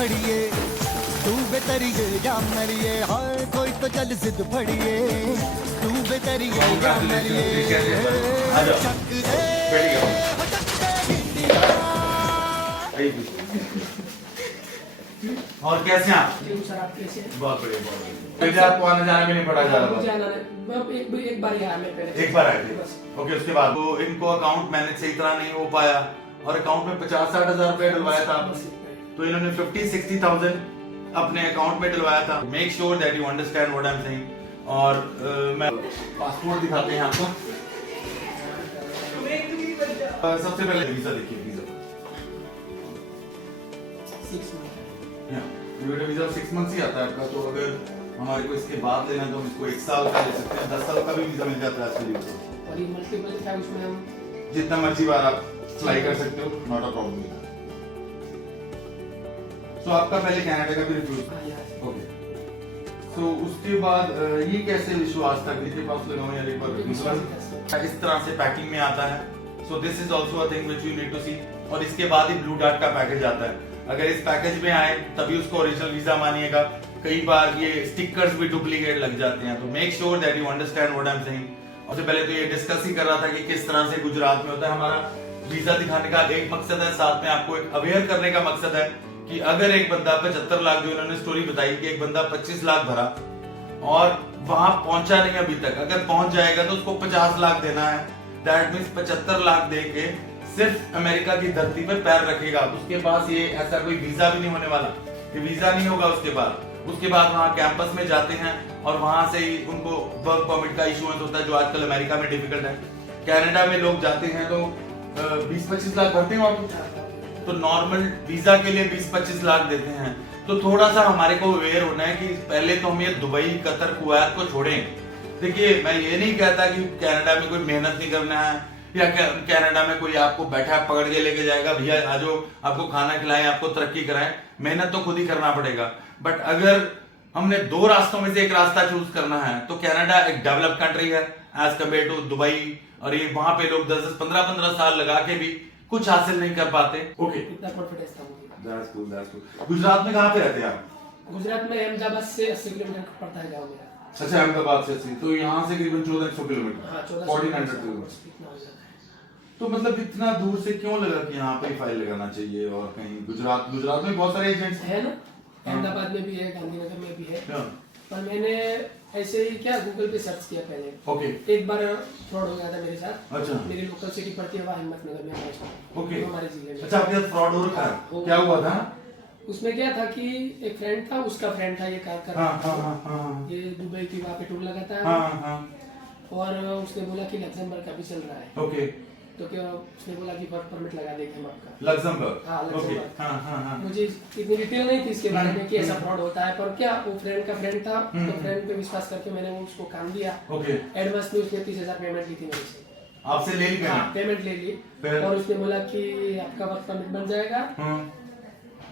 फड़िए तू बेतरिए या मरिए हाय कोई तो चल जिद फड़िए तू बेतरिए या मरिए चक दे और कैसे हैं आप? सर आप कैसे हैं? बहुत बढ़िया बहुत बढ़िया। फिर आपको आने जाना भी नहीं पड़ा ज़्यादा? मुझे आना मैं एक बार ही आया मैं पहले। एक बार आए थे? ओके, उसके बाद तो इनको अकाउंट मैनेज सही तरह नहीं हो पाया और अकाउंट में 50-60 हजार रुपए डलवाया था तो इन्होंने 50-60,000 अपने अकाउंट में डलवाया था। Make sure that you understand what I am saying. और मैं पासपोर्ट दिखाते हैं आपको। सबसे पहले वीजा देखिए, वीजा वीजा 6 मंथ्स ही आता है आपका। तो अगर हमारे को इसके बाद लेना है तो हम इसको 1 साल का ले सकते हैं, 10 साल का भी वीजा मिल जाता है आज के लिए। और ये मल्टीपल था उसमें हम जितना मर्जी बार आप अप्लाई कर सकते हो, नॉट अ प्रॉब्लम। सो आपका पहले कनाडा का भी रिफ्यूज, ओके। सो उसके बाद ये कैसे विश्वास था कि पास लगाऊं यार एक बार। इस तरह से पैकिंग में आता है। So this is also a thing which you need to see. और इसके बाद ही ब्लू डार्ट का पैकेज आता है। अगर इस पैकेज में आए तभी उसको ओरिजिनल वीजा मानिएगा। कई बार ये स्टिकर्स भी डुप्लीकेट लग जाते हैं, तो make sure that you understand what I am saying. सबसे पहले तो ये डिस्कस ही कर रहा था कि किस तरह से गुजरात में होता है। हमारा वीजा दिखाने का एक मकसद है, साथ में आपको एक अवेयर करने का मकसद है कि अगर एक बंदा 75 लाख, जो इन्होंने स्टोरी बताई कि एक बंदा 25 लाख भरा और वहां पहुंचा नहीं अभी तक, अगर पहुंच जाएगा तो उसको 50 लाख देना है। दैट मीन्स 75 लाख दे के सिर्फ अमेरिका की धरती पर पैर रखेगा। उसके पास ये ऐसा कोई वीजा भी नहीं होने वाला, ये वीजा नहीं होगा। उसके बाद वहाँ कैंपस में जाते हैं और वहां से ही उनको वर्क परमिट का इशूएंस होता है, जो आजकल अमेरिका में डिफिकल्ट है। कनाडा में लोग जाते हैं तो 20-25 लाख भरते हैं वहां, तो नॉर्मल वीजा के लिए 20-25 लाख देते हैं। तो थोड़ा सा हमारे को अवेयर होना है कि पहले तो हम ये दुबई, कतर, कुवैत को छोड़ें। देखिए, मैं ये नहीं कहता कि कनाडा में कोई मेहनत नहीं करना है या कनाडा में कोई आपको बैठा पकड़ के लेके जाएगा, भैया आ जाओ आपको खाना खिलाएं, आपको तरक्की कराएं। मेहनत तो खुद ही करना पड़ेगा। बट अगर हमने 2 रास्तों में से एक रास्ता चूज करना है तो कनाडा एक डेवलप कंट्री है एज कम्पेयर टू दुबई। और ये वहां पे लोग 10-10, 15-15 साल लगा के भी कुछ हासिल नहीं कर पाते। ओके, इतना कॉन्फिडेंस था मुझे। That's cool, that's cool. Gujarat में कहां पे रहते हैं आप? गुजरात में अहमदाबाद से 80 किलोमीटर पड़ता है गांव मेरा। अच्छा, अहमदाबाद से 80, तो यहाँ से करीबन 1400 किलोमीटर। हां, 1400 किलोमीटर। तो मतलब इतना दूर से क्यों लगा कि यहाँ पे फाइल लगाना चाहिए? और कहीं गुजरात में बहुत सारे एजेंट्स है ना, अहमदाबाद में भी है, गांधीनगर में भी है। पर मैंने ऐसे ही क्या गूगल पे सर्च किया पहले। ओके। एक बार फ्रॉड हो गया था मेरे साथ। अच्छा। मेरी लोकल सिटी पड़ती है वहाँ हिम्मतनगर में। ओके, हमारे जिले में। अच्छा, आपके साथ फ्रॉड हो रखा है? क्या हुआ था? उसमें क्या था कि एक फ्रेंड था, उसका फ्रेंड था, ये कार कर रहा था। ये दुबई की वहाँ पे टूर लगाता है। और उसने बोला कि लग्जमबर्ग का भी चल रहा है। ओके। तो क्या उसने बोला कि वर्क परमिट लगा देंगे हम आपका। लग्जमबर्ग? हाँ, लग्जमबर्ग। हाँ। मुझे इतनी डिटेल नहीं थी इसके बारे में कि ऐसा फ्रॉड होता है, पर क्या वो फ्रेंड का फ्रेंड था, तो फ्रेंड पे विश्वास करके मैंने वो उसको काम दिया। ओके। एडवांस में उसने 30,000 पेमेंट ली थी मेरे से। आपसे ले ली? पेमेंट ले ली। और उसने बोला कि आपका वर्क परमिट बन जाएगा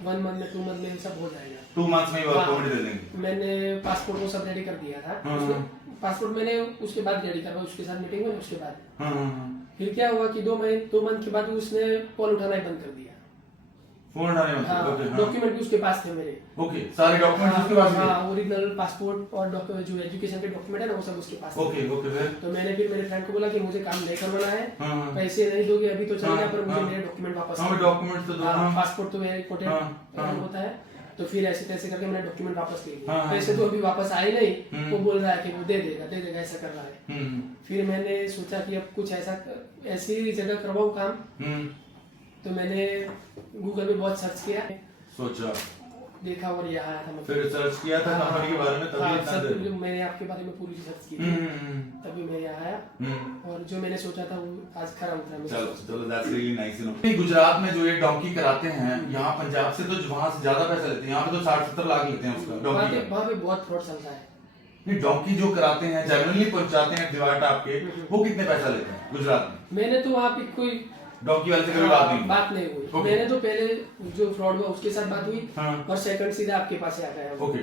1 मंथ में, 2 मंथ में सब हो जाएगा। 2 मंथ्स में वर्क परमिट दे देंगे। मैंने पासपोर्ट वो सब रेडी कर दिया था। पासपोर्ट मैंने उसके बाद रेडी करवाया, उसके साथ मीटिंग हुई उसके बाद। फिर क्या हुआ कि 2 मंथ के बाद उसने कॉल उठाना ही बंद कर दिया। फोन उठाने बंद कर दिया? डॉक्यूमेंट भी उसके पास थे मेरे। ओके, सारे डॉक्यूमेंट्स उसके पास थे? हाँ, ओरिजिनल पासपोर्ट और जो एजुकेशन के डॉक्यूमेंट है ना, वो सब उसके पास। ओके। फिर तो मैंने फिर मेरे फ्रेंड को बोला कि मुझे काम नहीं करवाना है, पैसे नहीं दोगे अभी तो चलेगा, पर मुझे मेरे डॉक्यूमेंट वापस। डॉक्यूमेंट तो दो। पासपोर्ट तो मेरा इम्पोर्टेंट होता है। तो फिर ऐसे तैसे करके मैंने डॉक्यूमेंट वापस ले लिया। पैसे तो अभी वापस आए नहीं, वो बोल रहा है कि वो दे देगा ऐसा कर रहा है। फिर मैंने सोचा कि अब कुछ ऐसी जगह करवाऊं काम। तो मैंने गूगल पे बहुत सर्च किया, सोचा, देखा और यहाँ आया था मैं। फिर सर्च किया था कंपनी के बारे में, तभी मैंने आपके बारे में पूरी सर्च की थी, तभी मैं यहाँ आया और जो मैंने सोचा था वो आज खरा उतरा। चलो दैट्स रियली नाइस। गुजरात में जो ये डोंकी कराते हैं, यहाँ पंजाब से तो वहाँ से ज्यादा पैसा लेते हैं, यहाँ पे तो 60-70 लाख लेते हैं उसका डोंकी। वहाँ पे बहुत फ्रॉड चलता है। नहीं, डोंकी जो कराते हैं जनरली पहुंचाते हैं डिवाइट आपके, वो कितने पैसा लेते हैं गुजरात में? मैंने तो वहाँ पे कोई डोंकी वाले से कभी बात नहीं हुई। मैंने तो पहले जो फ्रॉड हुआ उसके साथ बात हुई और सेकंड सीधा आपके पास से आ गया। ओके।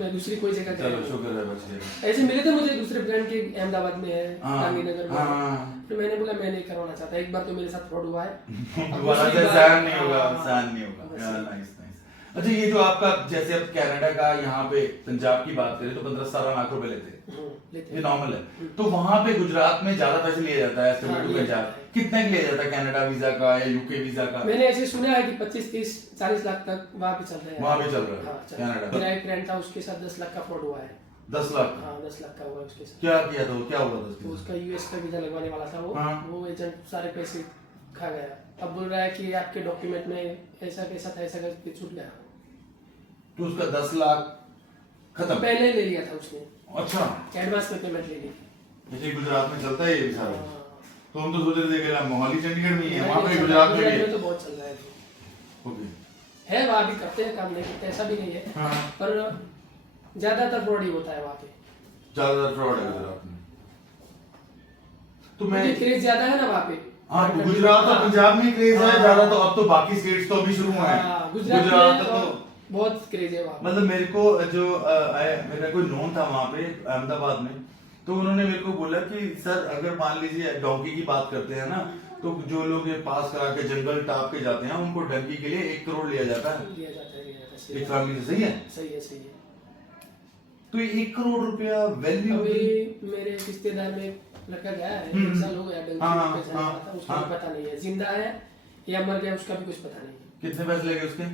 मैं दूसरी कोई जगह चलो शुक्र है बच ऐसे मिले थे मुझे दूसरे ब्रांड के, अहमदाबाद में है, गांधीनगर में। तो मैंने बोला मैं नहीं करवाना चाहता, एक बार तो मेरे साथ फ्रॉड हुआ है। नहीं होगा। नाइस। अच्छा, ये जो आपका जैसे अब कनाडा का यहाँ पे पंजाब की बात करें तो 15-17 लाख रुपए लेते हैं, लेते ये हैं। नॉर्मल है। तो वहां पे गुजरात में ज्यादा पैसे लिया जाता है हाँ, लिया जाता है। कितने लिया जाता है कनाडा वीजा का या यूके वीजा का? मैंने ऐसे सुना है कि 25-30-40 लाख तक वहाँ पे चल रहा है। वहाँ पे चल रहा है, हाँ, चल रहा है। कनाडा। मेरा एक फ्रेंड था, उसके साथ 10 लाख का फ्रॉड हुआ है। 10 लाख? हाँ, 10 लाख का हुआ है उसके साथ। क्या किया था, क्या हुआ था तो उसके? उसका यूएस का वीजा लगवाने वाला था वो। हाँ। वो एजेंट सारे पैसे खा गया। अब बोल रहा है कि आपके डॉक्यूमेंट में ऐसा कैसा था, ऐसा करके छूट गया। तो उसका 10 लाख खत्म? पहले ही ले लिया था उसने, अच्छा, एडवांस में पेमेंट ले ली। जैसे गुजरात में चलता है ये सारा। हाँ। तो हम तो सोच रहे थे कि मोहाली चंडीगढ़ में ही है, वहाँ पे नहीं, गुजरात में भी है। तो बहुत चल रहा है। ओके। है वहाँ भी करते हैं काम, नहीं करते ऐसा भी नहीं है। हाँ। पर ज्यादातर फ्रॉड ही होता है वहाँ पे। ज्यादातर फ्रॉड है गुजरात में। तो मैं क्योंकि क्रेज ज्यादा है ना वहाँ पे। हाँ, तो गुजरात और पंजाब में क्रेज है हाँ। ज्यादा, तो अब तो बाकी स्टेट्स तो अभी शुरू हुए हैं। हाँ, गुजरात में तो बहुत क्रेज है वहाँ। मतलब मेरे को जो मेरा कोई नोन था वहां पे अहमदाबाद में, तो उन्होंने मेरे को बोला कि सर अगर मान लीजिए डोंकी की बात करते हैं ना, तो जो लोग ये पास करा के जंगल टाप के जाते हैं उनको डंकी के लिए 1 करोड़ लिया जाता है लिया जाता है। एक फैमिली से। सही है? सही है, सही है। तो 1 करोड़ रुपया वैल्यू। अभी मेरे रिश्तेदार में लड़का गया है, 1 साल हो गया डंकी हाँ, पे जाने हाँ, वाला था, उसका हाँ। भी पता नहीं है जिंदा है या मर गया, उसका भी कुछ पता नहीं है। कितने पैसे लगे उसके?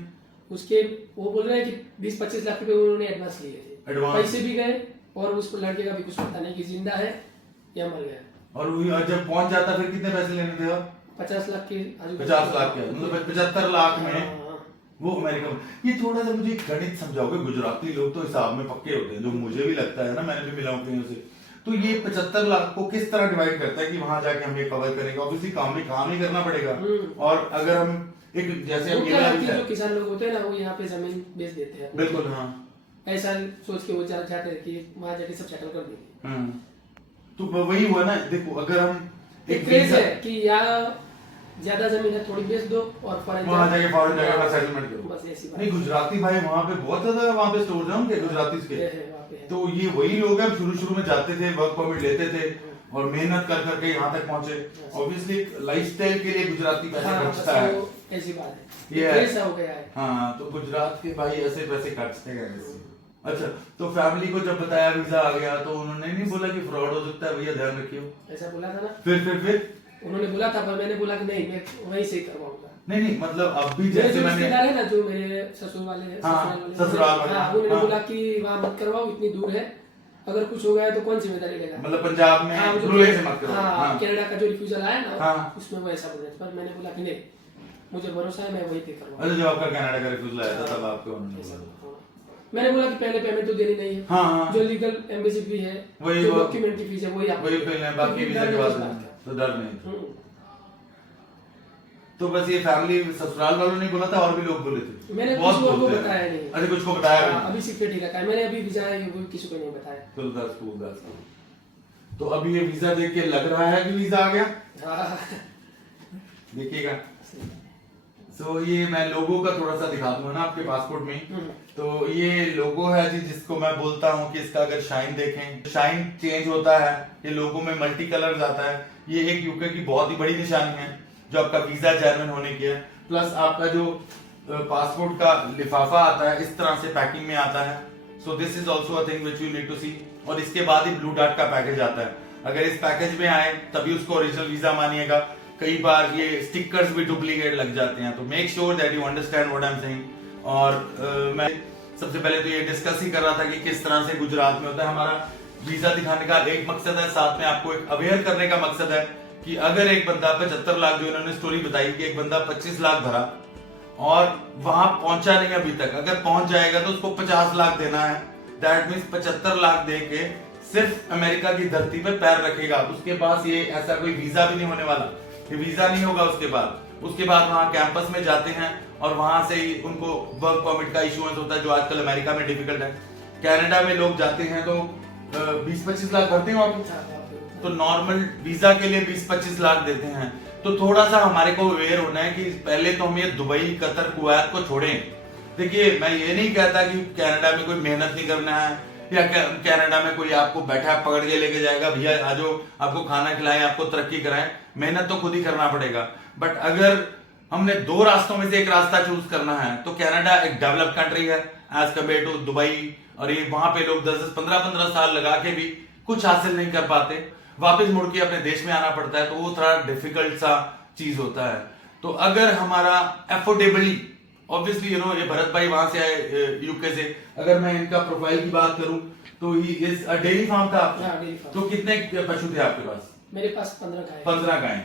उसके वो बोल रहे हैं कि 20-25 लाख रुपए उन्होंने एडवांस लिए थे। एडवांस? पैसे भी गए और उस लड़के का भी कुछ पता नहीं कि जिंदा है या मर गया। और जब पहुंच जाता फिर कितने पैसे लेने थे आप? 50 लाख के आजू 50 लाख के, मतलब 75 लाख में हाँ। वो अमेरिका में। ये थोड़ा सा मुझे गणित समझाओगे? गुजराती लोग तो हिसाब में पक्के होते हैं, जो मुझे भी लगता है ना, मैंने भी मिला हूं कहीं से। तो ये 75 लाख को किस तरह डिवाइड करता है कि वहां जाके हम ये कवर करेंगे? ऑब्वियसली काम ही करना पड़ेगा। और अगर हम एक जैसे हम वो ये क्या वाला है कि भी है। जो किसान लोग होते हैं ना, वो यहाँ पे जमीन बेच देते हैं। बिल्कुल, हाँ। ऐसा सोच के वो जाते हैं कि वहां जाके सब सेटल कर देंगे। तो वही हुआ ना, देखो अगर हम एक क्रेज है कि यहाँ ज्यादा जमीन है, थोड़ी बेच दो और वहां जाके फॉरेन जाके अपना सेटलमेंट करो। बस ऐसी बात नहीं, गुजराती भाई वहां पे बहुत ज्यादा वहां पे स्टोर है उनके गुजराती के। वहाँ पे है। तो ये वही लोग हैं शुरू में जाते थे, वर्क परमिट लेते थे और मेहनत कर करके यहाँ तक पहुंचे। ऑब्वियसली लाइफस्टाइल के लिए गुजराती पैसे हाँ, खर्चता है। वो ऐसी बात है, ये क्रेज सा हो गया है। हाँ, तो गुजरात के भाई ऐसे पैसे खर्चते हैं ऐसे। अच्छा, तो फैमिली को जब बताया वीजा आ गया तो उन्होंने नहीं बोला कि फ्रॉड हो सकता है, भैया ध्यान रखियो? ऐसा बोला था ना। फिर उन्होंने बोला था, पर मैंने बोला कि नहीं, मैं वहीं से ही करवाऊंगा। नहीं, मतलब अब भी मेरे जैसे जो मैंने रिश्तेदार है ना, जो मेरे ससुर वाले हैं, हाँ, ससुराल वाले, हाँ, उन्होंने हाँ। बोला कि वहाँ मत करवाओ, इतनी दूर है, अगर कुछ हो गया तो कौन जिम्मेदारी लेगा? मतलब पंजाब में हाँ, रुले से मत करो। हाँ, कनाडा का जो रिफ्यूजल आया ना, हाँ। उसमें वो ऐसा बोल रहे थे, पर मैंने बोला कि नहीं, मुझे भरोसा है, मैं वहीं पे करवाऊंगा। अच्छा, जब आपका कनाडा का रिफ्यूजल आया था तब आपको उन्होंने ऐसा, बोला? हाँ। मैंने बोला कि पहले पेमेंट तो देनी नहीं है। हाँ। जो लीगल एम्बेसी फी है, वही जो वो- डॉक्यूमेंट की फीस है, वही आप वही पहले बाकी वीजा के बाद तो डर नहीं था। तो बस ये फैमिली ससुराल वालों ने बोला था और भी लोग बोले थे? मैंने बहुत कुछ लोगों को बोलते हैं। बताया नहीं। अच्छा, कुछ को बताया भी हाँ, नहीं? अभी सीक्रेट ही रखा है मैंने, अभी वीजा है वो किसी को नहीं बताया। That's cool. तो अभी ये वीजा देख के लग रहा है कि वीजा आ गया? हाँ। देखिएगा। सो ये मैं लोगो का थोड़ा सा दिखा दूंगा ना आपके पासपोर्ट में। तो ये लोगो है जी, जिसको मैं बोलता हूँ कि इसका अगर शाइन देखें, शाइन चेंज होता है, ये लोगो में मल्टी कलर्स आता है। ये एक यूके की बहुत ही बड़ी निशानी है जो आपका वीजा जेन्युइन होने की है। प्लस आपका जो पासपोर्ट का लिफाफा आता है इस तरह से पैकिंग में आता है। So this is also a thing which you need to see. और इसके बाद ही ब्लू डार्ट का पैकेज आता है। अगर इस पैकेज में आए तभी उसको ओरिजिनल वीजा मानिएगा। कई बार ये स्टिकर्स भी डुप्लीकेट लग जाते हैं, तो make sure that you understand what I am saying. और मैं सबसे पहले तो ये डिस्कस ही कर रहा था कि किस तरह से गुजरात में होता है। हमारा वीजा दिखाने का एक मकसद है, साथ में आपको एक अवेयर करने का मकसद है कि अगर एक बंदा 75 लाख, जो इन्होंने स्टोरी बताई कि एक बंदा 25 लाख भरा और वहां पहुंचा नहीं अभी तक, अगर पहुंच जाएगा तो उसको 50 लाख देना है। दैट मीन्स 75 लाख दे के सिर्फ अमेरिका की धरती पर पैर रखेगा। उसके पास ये ऐसा कोई वीजा भी नहीं होने वाला, ये वीजा नहीं होगा। उसके बाद वहां कैंपस में जाते हैं और वहां से ही उनको वर्क परमिट का इशुएंस होता है, जो आजकल अमेरिका में डिफिकल्ट है। कनाडा में लोग जाते हैं तो 20-25 लाख भरते हैं वहां, तो नॉर्मल वीजा के लिए 20-25 लाख देते हैं। तो थोड़ा सा हमारे को अवेयर होना है कि पहले तो हम ये दुबई, कतर, कुवैत को छोड़ें। देखिए, मैं ये नहीं कहता कि कनाडा में कोई मेहनत नहीं करना है या कनाडा में कोई आपको बैठा पकड़ के लेके जाएगा, भैया आ जाओ आपको खाना खिलाएं, आपको तरक्की कराएं। मेहनत तो खुद ही करना पड़ेगा। बट अगर हमने दो रास्तों में से एक रास्ता चूज करना है तो कनाडा एक डेवलप्ड कंट्री है एज कम्पेयर टू दुबई, और ये वहां पे लोग 10-10, 15-15 साल लगा के भी कुछ हासिल नहीं कर पाते, वापस मुड़ के अपने देश में आना पड़ता है, तो वो थोड़ा डिफिकल्ट सा चीज होता है। तो अगर हमारा एफोर्डेबली, ऑब्वियसली यू नो, ये भरत भाई वहां से आए यूके से, अगर मैं इनका प्रोफाइल की बात करूं तो he is a dairy farm था आपका? हाँ, डेयरी फार्म। तो कितने पशु थे आपके पास? मेरे पास 15 गाय। 15 गाय।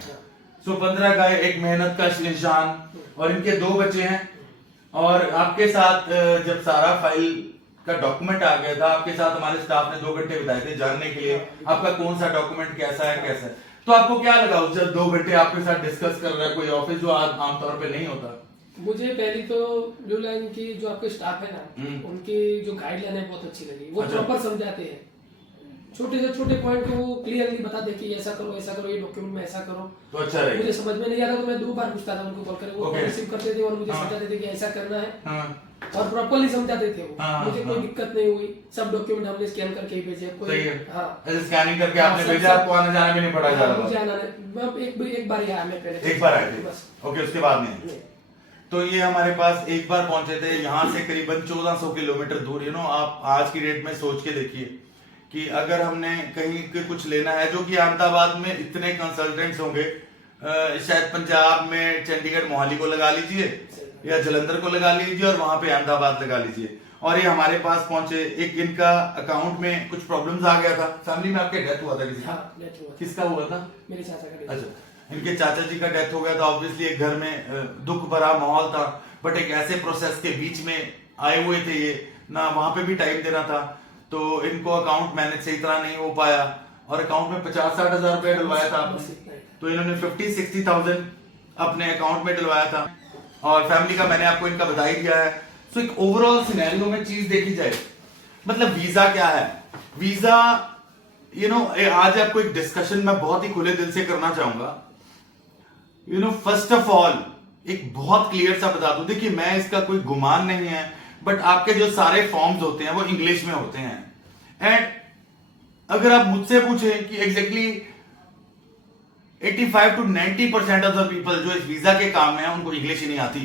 सो 15 गाय, एक मेहनत का निशान, और इनके 2 बच्चे हैं। और आपके साथ जब सारा फाइल का डॉक्यूमेंट आ गया था, आपके साथ हमारे स्टाफ ने 2 घंटे बिताए थे जानने के लिए आपका कौन सा डॉक्यूमेंट कैसा है कैसा है। तो आपको क्या लगा जब 2 घंटे आपके साथ डिस्कस कर रहा है कोई ऑफिस, जो आमतौर पे नहीं होता? मुझे पहली तो ब्लू लाइन की जो आपके स्टाफ है ना, उनकी जो गाइडलाइन है बहुत अच्छी लगी। वो अच्छा। प्रॉपर समझाते हैं, छोटे से छोटे पॉइंट को वो क्लियरली बताते कि ऐसा करो, ये डॉक्यूमेंट में ऐसा करो। तो अच्छा रहेगा। मुझे समझ में नहीं आता तो मैं 2 बार पूछता था उनको कॉल करके, वो रिसीव करते थे और मुझे समझाते थे कि ऐसा करना है। हाँ। और प्रॉपर्ली समझाते थे वो। हाँ, मुझे कोई हाँ। दिक्कत नहीं हुई, सब डॉक्यूमेंट हमने स्कैन करके ही भेजे। सही है। हाँ, ऐसे स्कैनिंग करके आपने सब- भेजा, आपको आने जाना भी नहीं पड़ा ज्यादा? मुझे आना नहीं, मैं एक बार ही आया, मैं पहले एक बार आए थे बस। ओके, उसके बाद नहीं। तो ये हमारे पास एक बार पहुंचे थे, यहाँ से करीबन 1400 किलोमीटर दूर। यू नो, आप आज की डेट में सोच के देखिए कि अगर हमने कहीं के कुछ लेना है, जो कि अहमदाबाद में इतने कंसल्टेंट्स होंगे, शायद पंजाब में चंडीगढ़ मोहाली को लगा लीजिए या जलंधर को लगा लीजिए और वहां पे अहमदाबाद लगा लीजिए। और ये हमारे पास पहुंचे, एक इनका अकाउंट में कुछ प्रॉब्लम्स आ गया था। फैमिली में आपके डेथ हुआ था किसी का? हाँ, डेथ हुआ था। किसका हुआ था? मेरे चाचा का। अच्छा, इनके चाचा जी का डेथ हो गया था। ऑब्वियसली एक घर में दुख भरा माहौल था, बट एक ऐसे प्रोसेस के बीच में आए हुए थे ये ना, वहां पे भी टाइम देना था, तो इनको अकाउंट मैनेज सही तरह नहीं हो पाया और अकाउंट में 50-60 हजार रुपया डलवाया था आपने, तो इन्होंने 50-60,000 अपने अकाउंट में डलवाया था। और फैमिली का मैंने आपको इनका बता ही दिया है। सो एक ओवरऑल सिनेरियो में चीज देखी जाए, मतलब वीजा क्या है, वीजा यू नो, आज आपको एक डिस्कशन मैं बहुत ही खुले दिल से करना चाहूंगा। You know, first of all एक बहुत क्लियर सा बता दूं, देखिए मैं इसका कोई गुमान नहीं है, बट आपके जो सारे फॉर्म्स होते हैं वो इंग्लिश में होते हैं। एंड अगर आप मुझसे पूछें कि exactly 85 to 90% of the people जो इस वीजा के काम में है उनको इंग्लिश ही नहीं आती।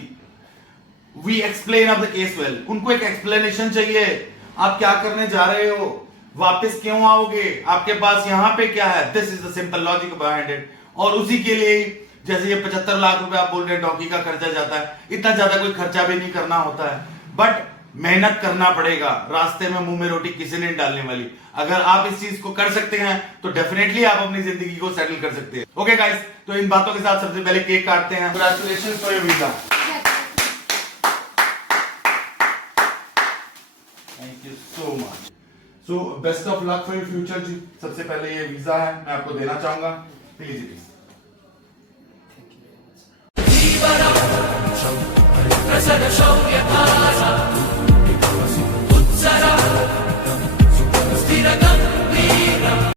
We explain of the case well, उनको एक एक्सप्लेनेशन चाहिए, आप क्या करने जा रहे हो, वापस क्यों आओगे, आपके पास यहां पे क्या है, this is the simple logic behind it. और उसी के लिए जैसे ये 75 लाख रुपए आप बोल रहे हैं डॉगी का खर्चा जाता है, इतना ज्यादा कोई खर्चा भी नहीं करना होता है, बट मेहनत करना पड़ेगा। रास्ते में मुंह में रोटी किसी ने डालने वाली। अगर आप इस चीज को कर सकते हैं तो डेफिनेटली आप अपनी जिंदगी को सेटल कर सकते हैं। ओके गाइस, तो इन बातों के साथ सबसे पहले केक काटते हैं। Congratulations for your visa. Thank you so much. So best of luck for your future जी। सबसे पहले ये वीजा है, मैं आपको देना चाहूंगा, प्लीज प्लीज।